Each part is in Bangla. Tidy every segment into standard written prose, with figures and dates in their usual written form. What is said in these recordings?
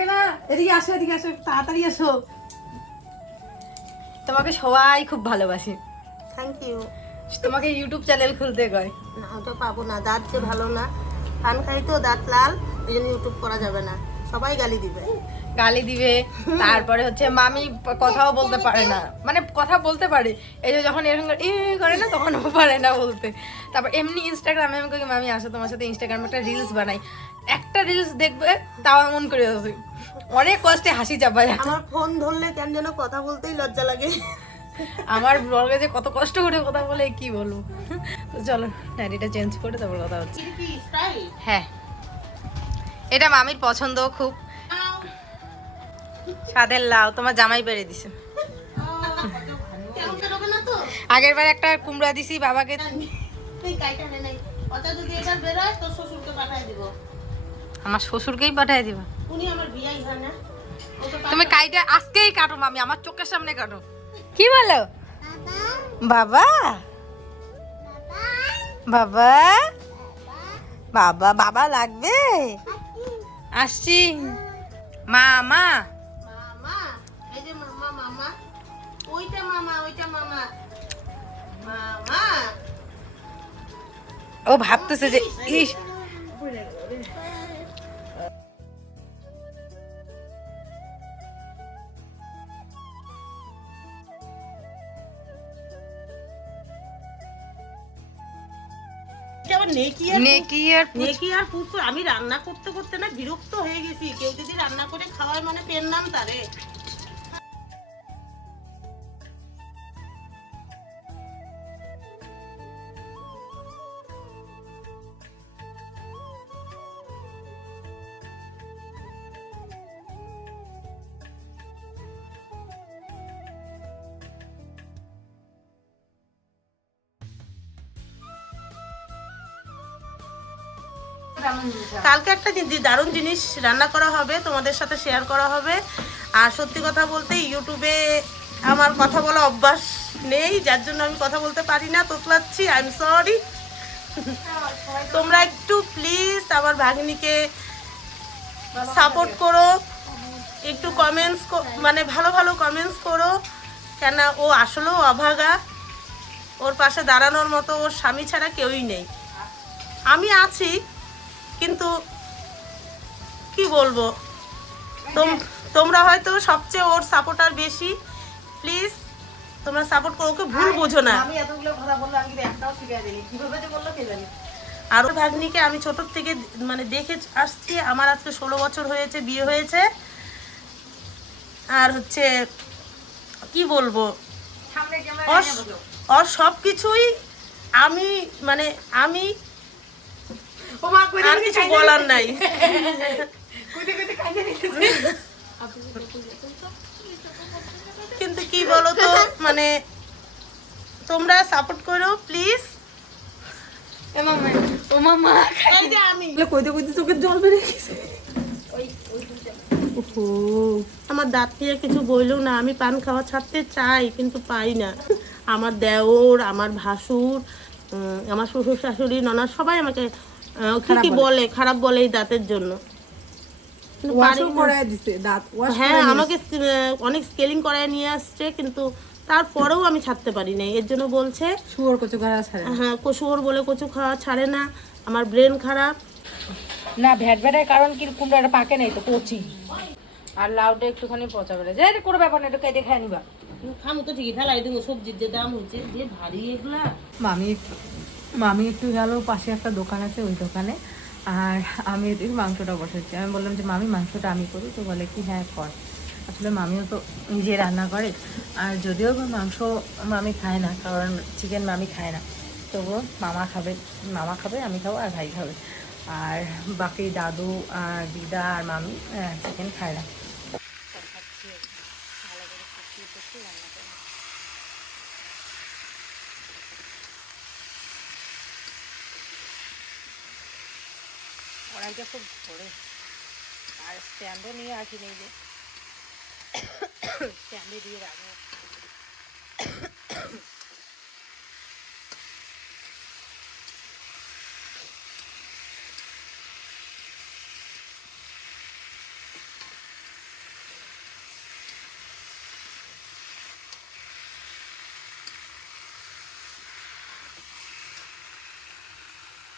থাকে না। এদিকে আসো, এদিকে আসো, তাড়াতাড়ি আসো। তোমাকে সবাই খুব ভালোবাসি। Thank you. তোমাকে ইউটিউব চ্যানেল খুলতে কয়। না ওটা পাবো না, দাঁত যে ভালো না, পান খাই তো দাঁত লাল, এই জন্য ইউটিউব করা যাবে না, সবাই গালি দিবে। গালি দিবে, তারপরে হচ্ছে মামি কথাও বলতে পারে না, মানে কথা বলতে পারে, এই যে যখন এরকম করে না তখন ও পারে না বলতে। তারপর এমনি ইনস্টাগ্রামে আমি কই মামি আসো তোমার সাথে ইনস্টাগ্রামে একটা রিলস বানাই, একটা রিলস দেখবে তাও এমন করে আছে, অনেক কষ্টে হাসি চাপায়। আমার ফোন ধরলে কেন যেন কথা বলতেই লজ্জা লাগে। আমার ব্লগে যে কত কষ্ট করে কথা বলে কি বলবো। তো চলো নাইটিটা চেঞ্জ করে তারপর কথা হচ্ছে। হ্যাঁ, এটা মামির পছন্দ খুব, স্বাদের লাউ, তোমার জামাই বেড়ে দিছে। আগের বার একটা কুমড়া দিছি বাবাকে। আমার শ্বশুরকেই পাঠায় দিবা। তুমি কাইটা আজকেই কাটো মামি, আমার চোখের সামনে কাটো। কি বলো বাবা? বাবা বাবা বাবা লাগবে, আসছি। মামা মামা, এই যে মামা, মামা ওইটা, মামা ওইটা, মামা মামা। ও ভাবতেছে যে ইস, নেকি আর পুকুর। আমি রান্না করতে করতে না বিরক্ত হয়ে গেছি, কেউ যদি রান্না করে খাওয়ায় মানে পেন নাম তারে। কালকে একটা দারুণ জিনিস রান্না করা হবে, তোমাদের সাথে শেয়ার করা হবে। আর সত্যি কথা বলতে ইউটিউবে আমার কথা বলা অভ্যাস নেই, যার জন্য আমি কথা বলতে পারি না, তোতলাচ্ছি, আই এম সরি। তোমরা একটু প্লিজ আমার ভাগ্নিকে সাপোর্ট করো, একটু কমেন্টস, মানে ভালো ভালো কমেন্টস করো, কেন ও আসলেও অভাগা, ওর পাশে দাঁড়ানোর মতো ওর স্বামী ছাড়া কেউই নেই। আমি আছি, কিন্তু কি বলবো, তোমরা হয়তো সবচেয়ে ওর সাপোর্টার বেশি। প্লিজ তোমরা সাপোর্ট করো, ওকে ভুল বোঝো না। আমি এতগুলো কথা বললাম কিন্তু একটাও শিখিয়ে দিইনি, কিভাবে যে বললো কে জানি। আর ওর ভাগ্নিকে আমি ছোটোর থেকে মানে দেখে আসছি, আমার আজকে 16 বছর হয়েছে, বিয়ে হয়েছে। আর হচ্ছে কি বলবো, ওর সব কিছুই আমি, মানে আমি আর কিছু বলার নাই। কিন্তু কি বলো তো, মানে তোমরা সাপোর্ট করো প্লিজ। ও মামা এই যে আমি কইতে কইতে চোখের জল বেরিয়ে গেছে। আমার দাঁত দিয়ে কিছু বললো না, আমি পান খাওয়া ছাড়তে চাই কিন্তু পাই না। আমার দেওর, আমার ভাসুর, আমার শ্বশুর শাশুড়ি, ননদ সবাই আমাকে কি বলে, খারাপ বলে এই দাঁতের জন্য। হ্যাঁ, আমাকে অনেক স্কেলিং করায় নিয়ে আসছে, কিন্তু তারপরেও আমি ছাড়তে পারি না। এর জন্য বলছে শুয়োর কচু খাওয়া ছাড়ে, হ্যাঁ শুয়োর বলে কচু খাওয়া ছাড়ে না, আমার ব্রেন খারাপ না। ভ্যাট ভ্যাটের কারণ কি, কুমড়াটা পাকে নাই তো কচি, আর লাউটা একটুখানি পচা করে যায়, কোনো ব্যাপার না, একটু কেটে খাই নিবা। খামো তো ঠিকই, ফেলাই দেবো, সবজির যে দাম হয়েছে, যে ভারী এগুলা। মামি একটু গেল পাশে একটা দোকান আছে, ওই দোকানে, আর আমি এদিকে মাংসটা বসাচ্ছি। আমি বললাম যে মামি মাংসটা আমি করি, তো বলে কি হ্যাঁ কর। আসলে মামিও তো নিজে রান্না করে, আর যদিও বা মাংস মামি খায় না, কারণ চিকেন মামি খায় না, তবুও মামা খাবে, আমি খাবো, আর ভাই খাবে, আর বাকি দাদু আর দিদা আর মামি চিকেন খায় না। কড়াইটা খুব ধরে, আর স্ট্যান্ডও নিয়ে আসিনি, যে স্ট্যান্ডে দিয়ে রাখবো।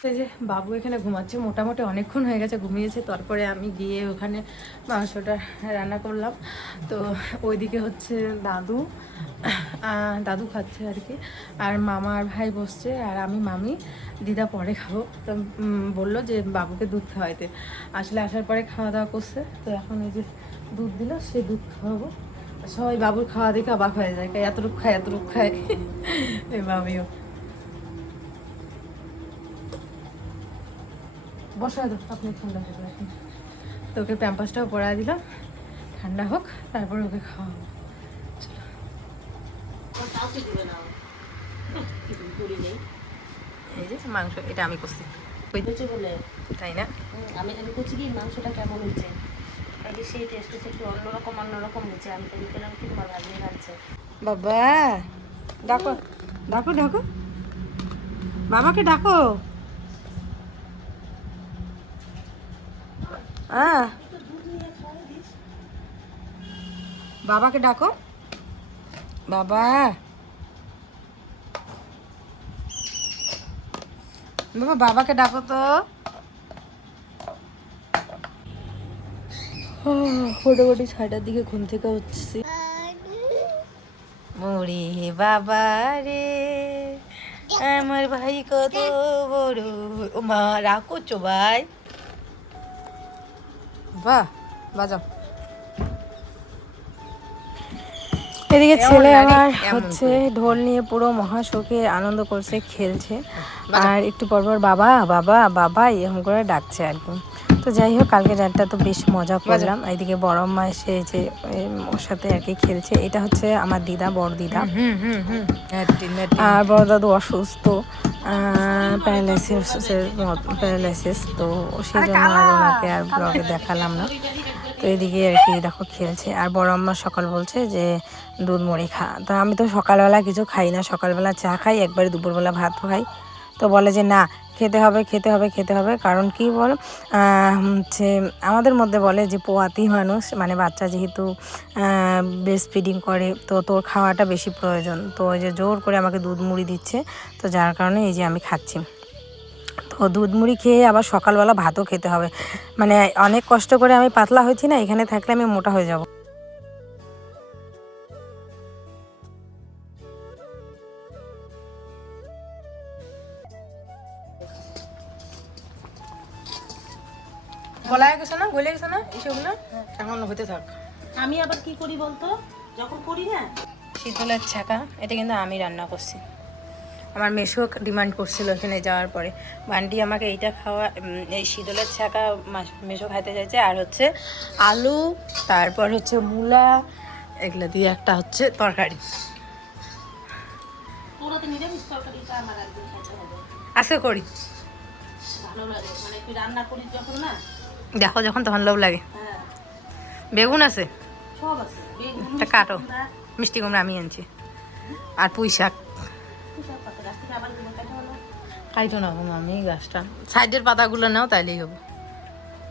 এই যে বাবু এখানে ঘুমাচ্ছে, মোটামুটি অনেকক্ষণ হয়ে গেছে ঘুমিয়েছে। তারপরে আমি গিয়ে ওখানে মাংসটা রান্না করলাম। তো ওইদিকে হচ্ছে দাদু খাচ্ছে আর কি, আর মামা আর ভাই বসছে, আর আমি মামি দিদা পরে খাবো। তো বললো যে বাবুকে দুধ খাওয়াইতে, আসলে আসার পরে খাওয়া দাওয়া করছে। তো এখন এই যে দুধ দিল, সে দুধ খাওয়াবো। সবাই বাবুর খাওয়া দেখে অবাক হয়ে যায়, এতটুক খায় এই মামিও। বসা দো, আপনি ঠান্ডা হয়ে রাখেন। তো ওকে প্যাম্পাসটাও পরাই দিলাম, ঠান্ডা হোক তারপর ওকে খাওয়াবো। এই যে মাংস, এটা আমি করছি বলে, তাই না? আমি করছি কি মাংসটা কেমন হয়েছে, তাহলে সেই টেস্ট হচ্ছে একটু অন্যরকম হয়েছে। আমি তো দেখলাম কি তোমার ভাগ্নে রাখছে। বাবা ডাকো ডাকো ডাকো, বাবাকে ডাকো। বাবাকে ডাকো, বাবা বাবা, বাবাকে ডাকো তো। মোটামুটি 6টার দিকে ঘুম থেকে উঠছি। ওরে বাবা রে, আমার ভাই কত বড়। ও মা, রাখো চো ভাই, বাহ বাজাও। এদিকে ছেলে আমার হচ্ছে ঢোল নিয়ে পুরো মহাশোকে আনন্দ করছে, খেলছে, আর একটু পরপর বাবা বাবা বাবা এরকম করে ডাকছে আর কি। তো যাই হোক, কালকে রাতটা তো বেশ মজা করলাম। এইদিকে বড় মা এসে যে ওর সাথে আর কি খেলছে। এটা হচ্ছে আমার দিদা, বড় দিদা। আর বড় দাদু অসুস্থ, প্যারালাইসিস, তো সেই জন্য আর ওনাকে আর ব্লগে দেখালাম না। তো এদিকে আর কি দেখো খেলছে। আর বড় আম্মা সকাল বলছে যে দুধ মুড়ি খা। তো আমি তো সকালবেলা কিছু খাই না, সকালবেলা চা খাই, একবারে দুপুরবেলা ভাত খাই। তো বলে যে না, খেতে হবে, কারণ কি বল, হচ্ছে আমাদের মধ্যে বলে যে পোয়াতি মানুষ, মানে বাচ্চা যেহেতু ব্রেস্ট ফিডিং করে, তো তোর খাওয়াটা বেশি প্রয়োজন। তো ওই যে জোর করে আমাকে দুধ মুড়ি দিচ্ছে, তো যার কারণে এই যে আমি খাচ্ছি। তো দুধ মুড়ি খেয়ে আবার সকালবেলা ভাতও খেতে হবে, মানে অনেক কষ্ট করে আমি পাতলা হয়েছি না, এখানে থাকলে আমি মোটা হয়ে যাব। গলায় গেছে না, গলে গেছে না এসব না, এখন হতে থাক। আমি আবার কি করি বলতো, যখন করি না শীতলের ছাকা, এটা কিন্তু আমি রান্না করছি। আমার মেশো ডিমান্ড করছিল এখানে যাওয়ার পরে, বান্টি আমাকে এইটা খাওয়া, এই শীতলের ছাকা মেশো খাইতে চাইছে, আর হচ্ছে আলু, তারপর হচ্ছে মূলা, এগুলো দিয়ে একটা হচ্ছে তরকারি। তোরা তো নিরামিষ তরকারিটা আমার একদিন খেতে হবে। আজকে করি, ভালো লাগে, মানে তুই রান্না করিস যখন না, দেখো যখন তখন লোভ লাগে। হ্যাঁ বেগুন আছে, সব আছে, বেগুন, তা কাটো, মিষ্টি কুমড়া আমি আনছি, আর পুঁই শাক। সব পাতা গাছ থেকে আবার গুলো কাটা হলো। কাইটো না গো আমি গাছটা, সাইডের পাতাগুলো নাও তাইলেই হবো,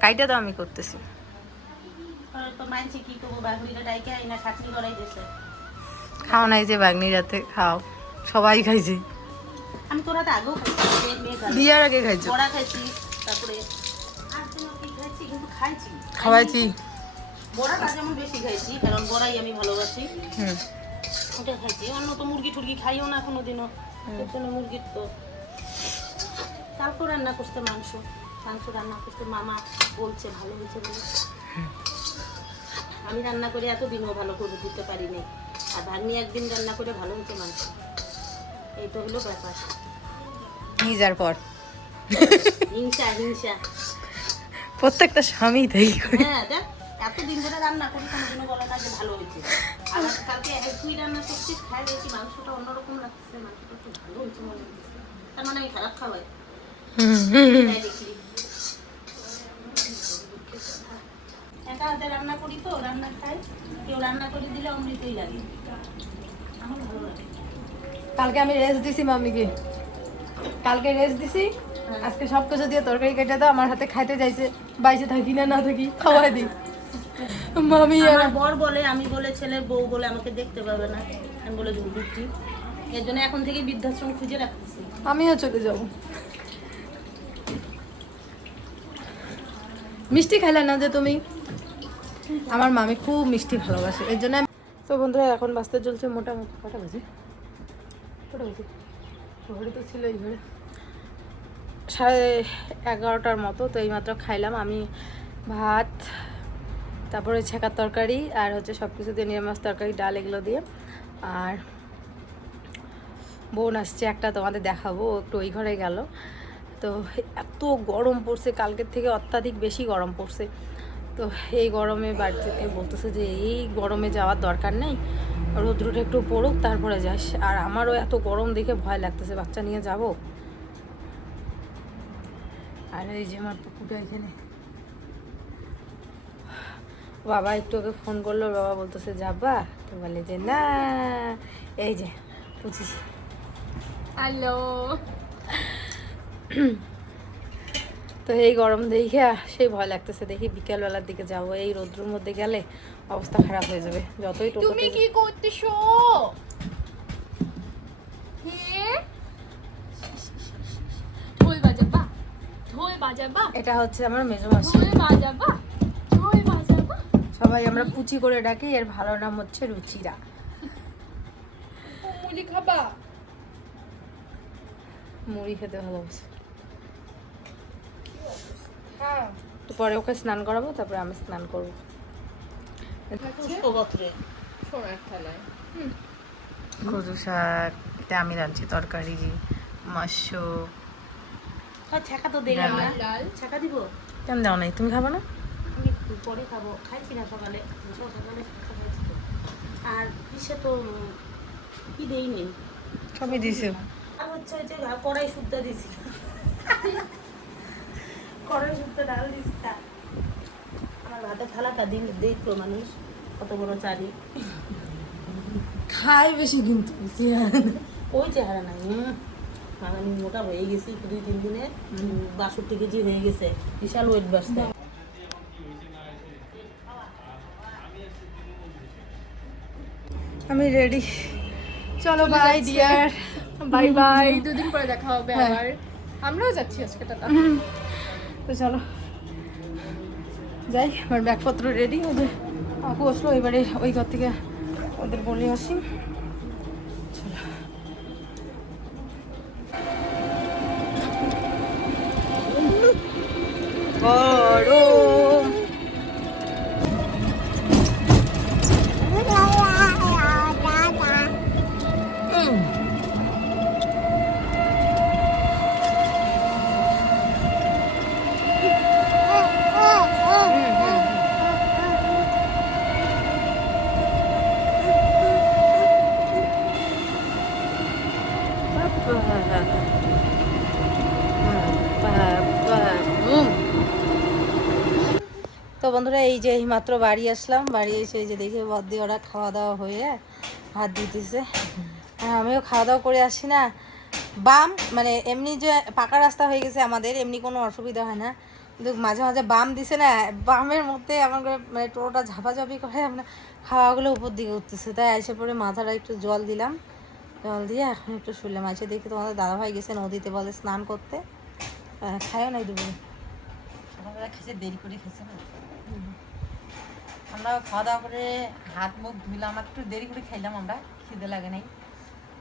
কাইটা তো আমি করতেছি। তো মানছি কি করবো, বাগুড়িটা ডাইকে আইনা খাটনি করাই দিয়েছে। খাও নাই যে বাগনি রাতে খাও, সবাই খাইছে। আমি তোর হাতে আগেও খাইছি, বিয়ার আগে খাইছো? বড়া খাইছি, তারপরে আর যেন কি খাইছি, কিন্তু খাইছি, খাওয়াইছি। বড়াটা যেমন বেশি খাইছি, কারণ বড়াই আমি ভালোবাসি। হুম, ওটা খাইছি, অন্য তো মুরগি টুরগি খাইও না কোনোদিনও, এর জন্য মুরগির তো কালকে রান্না করতে মাংস রান্না করতে মামা বলছে ভালো হয়েছে বলে। আমি রান্না করে এতদিনও ভালো করে দিতে পারিনি, আর ভাগ্নি একদিন রান্না করে ভালো হয়েছে মাংস। এই তো হলো ব্যাপার, নিজের পর হিংসা হিংসা। প্রত্যেকটা স্বামী তাই করে। হ্যাঁ দেখ, এতদিন ধরে রান্না করি কোনোদিনও বলে না যে ভালো হয়েছে। আর কালকে তুই রান্না করছিস, খাই দিয়েছি, মাংসটা অন্যরকম লাগছে, মাংসটা একটু ভালো হয়েছে মনে হচ্ছে, তার মানে আমি খারাপ খাওয়াই। তাই দেখলি একা হাতে রান্না করি, তো রান্না খাই, কেউ রান্না করে দিলে অমৃতই লাগে, আমার ভালো লাগে। কালকে আমি রেস্ট দিছি মাম্মিকে, কালকে রেস্ট দিছি, আজকে সব কিছু দিয়ে তরকারি কেটে দাও, আমার হাতে খাইতে যাইছে, বাইসে থাকি না থাকি খাওয়াই দিই। মামি আমার বর বলে, আমি বলে, ছেলের বউ বলে আমাকে দেখতে পাবে না, আমি বলে দুর্বৃত্তি, এর জন্য এখন থেকে বৃদ্ধাশ্রম খুঁজে রাখতেছি। আমিও চলে যাবো। মিষ্টি খাইলে না যে তুমি? আমার মামি খুব মিষ্টি ভালোবাসে, এর জন্য তো বন্ধুরা এখন বাঁচতে চলছে মোটামুটি কটা বাজে ঘড়ি তো ছিল এই ঘরে 11:30টার মতো। তো এইমাত্র খাইলাম আমি ভাত, তারপরে ছেঁকার তরকারি আর হচ্ছে সব কিছু দিয়ে নিরামিষ তরকারি, ডাল এগুলো দিয়ে। আর বোন আসছে একটা, তোমাদের দেখাবো, ও একটু ওই ঘরে গেল। তো এত গরম পড়ছে, কালকের থেকে অত্যাধিক বেশি গরম পড়ছে। তো এই গরমে বাড়ি থেকে বলতেছে যে এই গরমে যাওয়ার দরকার নেই, রোদ্রুটা একটু পড়ুক তারপরে যাস। আর আমারও এত গরম দেখে ভয় লাগতেছে, বাচ্চা নিয়ে যাব। আর এই যে আমার পুকুরটা এখানে, বাবা একটু ওকে ফোন করলো, বাবা বলতেছে যাবা, তো বলে যে না। এই যে বুঝি, হ্যালো। তো এই গরম দেখে সেই ভয় লাগতেছে, দেখি বিকেলবেলার দিকে যাব। এই রোদ্রুর মধ্যে গেলে অবস্থা খারাপ হয়ে যাবে, যতই তুমি টোটোতে কি করতেছো? হে ঢোল বাজাবা, ঢোল বাজাবা, এটা হচ্ছে আমার মেজো মাসি। ঢোল বাজাবা, ঢোল বাজাবা। সবাই আমরা পুচি করে ডাকি, এর ভালো নাম হচ্ছে রুচিরা। মুড়ি খাবা? মুড়ি খেতে ভালোবাসে। হ্যাঁ। তো পরে ওকে স্নান করাবো, তারপরে আমি স্নান করবো। পুষ্পগত্রে সোনার থালায়। কচু শাক, এটা আমি রাঁধছি, তরকারি, মাংস। ছাকা তো দিলাম না, লাল ছাকা দিব। কেমন দাও নাই, তুমি খাবো না? আমি একটু পরে খাবো, খাইছি না সকালে, সকালে ছাকা খাইছি তো। আর ইসে তো কি দেইনি, সবই দিয়েছে। আর হচ্ছে ওই যে কড়াই শুদ্ধ দিছি, কড়াই শুদ্ধ ডাল দিছি। তা আমার ভাতের থালাটা দিন দেখলো মানুষ কত বড় চারি, খায় বেশি কিন্তু ওই চেহারা নাই। আমি মোটা হয়ে গেছি 2-3 দিনে, 62 কেজি হয়ে গেছে, বিশাল ওয়েট বাড়ছে। আমি রেডি, চলো বাই ডিয়ার, বাই বাই, দুদিন পরে দেখা হবে হ্যাঁ। আবার। আমরাও যাচ্ছি আজকে, টাটা। তো চলো যাই, আমার ব্যাগপত্র রেডি। ওদের আপু আসলো, এবারে ওই ঘর থেকে ওদের বলে আসি। চলো। গরম তো বন্ধুরা, এই যে মাত্র বাড়ি আসলাম, বাড়ি এসে এই যে দেখে বদ্দি ওরা খাওয়া দাওয়া হয়ে হাত দিতেছে। আর আমিও খাওয়া দাওয়া করে আসি না। বাম মানে এমনি যে পাকা রাস্তা হয়ে গেছে আমাদের, এমনি কোনো অসুবিধা হয় না, কিন্তু মাঝে মাঝে বাম দিছে না, বামের মধ্যে আমার মানে টোটোটা ঝাপাঝাপি করে আমরা খাওয়াগুলো উপর দিকে উঠতেছে। তাই এসে পরে মাথাটা একটু জল দিলাম, জল দিয়ে এখন একটু শুনলাম। এসে দেখি তোমাদের দাদাভাই গেছে নদীতে, বলে স্নান করতে। খায়ও নাই দুপুরে, সকালবেলা খেতে দেরি করে খেয়েছে না, আমরা খাওয়া দাওয়া করে হাত মুখ ধুইলাম, একটু দেরি করে খাইলাম, আমরা খিদে লাগে নাই।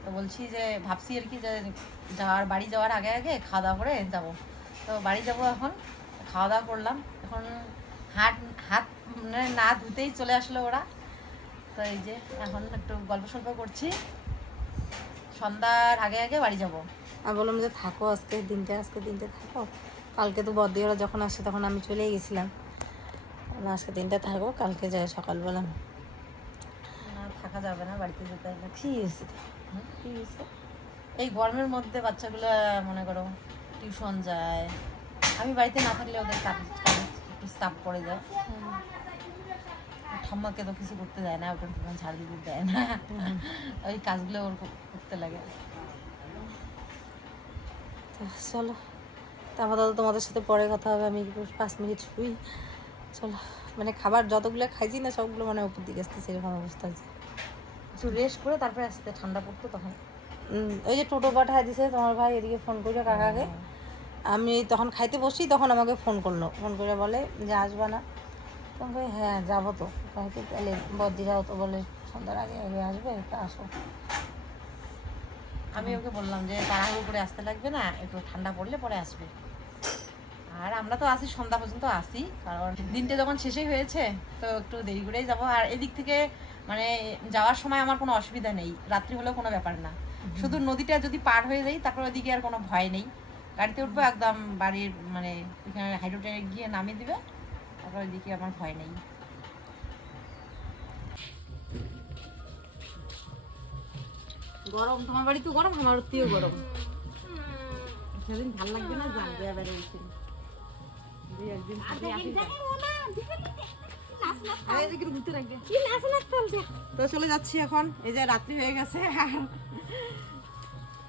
তো বলছি যে ভাবছি আর কি যে বাড়ি যাওয়ার আগে আগে খাওয়া দাওয়া করে যাব। তো বাড়ি যাব, এখন খাওয়া দাওয়া করলাম, এখন হাত মানে না ধুতেই চলে আসলো ওরা। তো এই যে এখন একটু গল্প সল্প করছি, সন্ধ্যার আগে আগে বাড়ি যাব। আমি বললাম যে থাকো আজকের দিনটা থাকো, কালকে তো বদ্দি ওরা যখন আসে তখন আমি চলেই গেছিলাম, আজকে দিনটা থাকো, কালকে যাই সকালবেলা। না থাকা যাবে না, বাড়িতে যেতে হবে। ঠিক আছে, ঠিক আছে। এই গরমের মধ্যে বাচ্চাগুলো মনে করো টিউশন যায়, আমি বাড়িতে না থাকলে ওদের কাজ একটু চাপ পড়ে যায়। ঠাম্মাকে তো কিছু করতে দেয় না, ওটা ঝাড় দিতে দেয় না, ওই কাজগুলো ওর করতে লাগে। তো চলো, তারপর দাদা তোমাদের সাথে পরে কথা হবে, আমি 5 মিনিট শুই। চলো, মানে খাবার যতগুলো খাইছি না সবগুলো মানে উপর দিকে আসতে সেরকম অবস্থা আছে। একটু রেস্ট করে তারপরে আসতে ঠান্ডা পড়তো তখন। ওই যে টোটো পাঠায় দিছে তোমার ভাই, এদিকে ফোন করে কাকাকে, আমি তখন খাইতে বসি, তখন আমাকে ফোন করলো, ফোন করে বলে যে আসবা না? তখন কই হ্যাঁ যাবো তো খাইতে। তাহলে বদিরাও তো বলে সন্ধ্যার আগে আগে আসবে, তা আসো। আমি ওকে বললাম যে তাড়াহুড়ো করে আসতে লাগবে না, একটু ঠান্ডা পড়লে পরে আসবে। আর আমরা তো আসি সন্ধ্যা পর্যন্ত আসি, কারণ দিনটা যখন শেষই হয়েছে তো একটু দেরি করেই যাবো। আর এদিক থেকে মানে যাওয়ার সময় আমার কোনো অসুবিধা নেই, রাত্রি হলেও কোনো ব্যাপার না। শুধু নদীটা যদি পার হয়ে যাই তারপর ওইদিকে আর কোনো ভয় নেই। গাড়িতে উঠবো একদম বাড়ির মানে ওইখানে হাইড্রোটে গিয়ে নামিয়ে দিবে, তারপর ওইদিকে আমার ভয় নেই। গরম তোমার বাড়ি তো গরম, আমার বাড়িতেও গরম। সেদিন ভাল লাগবে না, যান দেয়া বেড়ে গেছিল। তো চলে যাচ্ছি এখন, এই যে রাত্রি হয়ে গেছে।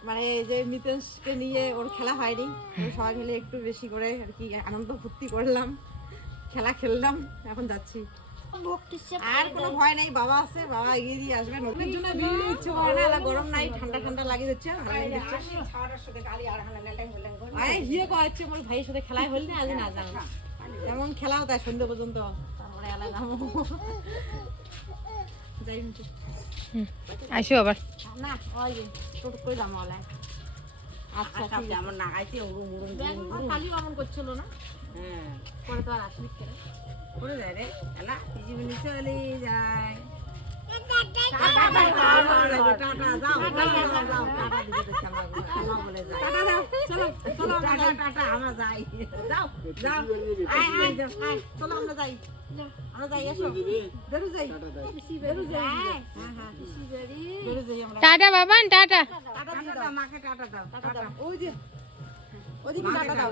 মানে এই যে মিতেশকে নিয়ে ওর খেলা হয়নি, সবাই মিলে একটু বেশি করে আর কি আনন্দ ফুর্তি করলাম, খেলা খেললাম, এখন যাচ্ছি। আর কোনো ভয় নাই, বাবা আছে, বাবা এগিয়ে দিয়ে আসবে। নদীর জন্য বেরিয়ে ইচ্ছে করে না, গরম নাই, ঠান্ডা ঠান্ডা লাগে যাচ্ছে। হিয়ে কয়েছে মোর ভাইয়ের সাথে খেলায় হল না, আজ না জানো এমন খেলাও তাই সন্ধ্যা পর্যন্ত, তারপরে আলাদা যাই আইসো আবার না ওই যে টোটো কই দাম ওলা। আচ্ছা ঠিক আছে, আমার নাগাইতে উড়ুম উড়ুম খালি অমন করছিল না। হ্যাঁ পরে তো আর আসবি কেন করে যায় রে এলা জীবনে চলে যায়। টাটা যাও চলো চলো টাটা আমরা যাই, যাও যাও চলো আমরা যাই, আমরা যাই, এসো বেরু যাই, বেরু যাই। হ্যাঁ হ্যাঁ বেরু যাই আমরা। Tata Baban, tata. টাটা দাও, মাকে টাটা দাও, টাটা ওই যে ওদিকে টাটা দাও।